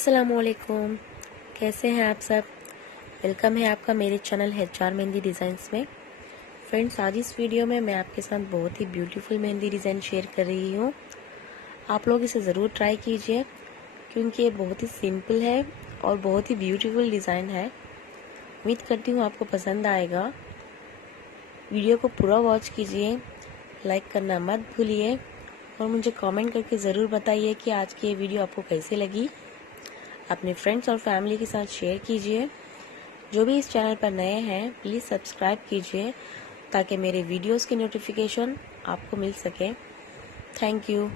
अस्सलामुअलैकुम, कैसे हैं आप सब। वेलकम है आपका मेरे चैनल HR मेहंदी डिज़ाइंस में। फ्रेंड्स, आज इस वीडियो में मैं आपके साथ बहुत ही ब्यूटीफुल मेहंदी डिज़ाइन शेयर कर रही हूँ। आप लोग इसे ज़रूर ट्राई कीजिए क्योंकि ये बहुत ही सिंपल है और बहुत ही ब्यूटीफुल डिज़ाइन है। उम्मीद करती हूँ आपको पसंद आएगा। वीडियो को पूरा वॉच कीजिए, लाइक करना मत भूलिए और मुझे कमेंट करके ज़रूर बताइए कि आज की ये वीडियो आपको कैसी लगी। अपने फ्रेंड्स और फैमिली के साथ शेयर कीजिए। जो भी इस चैनल पर नए हैं प्लीज़ सब्सक्राइब कीजिए ताकि मेरे वीडियोस की नोटिफिकेशन आपको मिल सके। Thank you.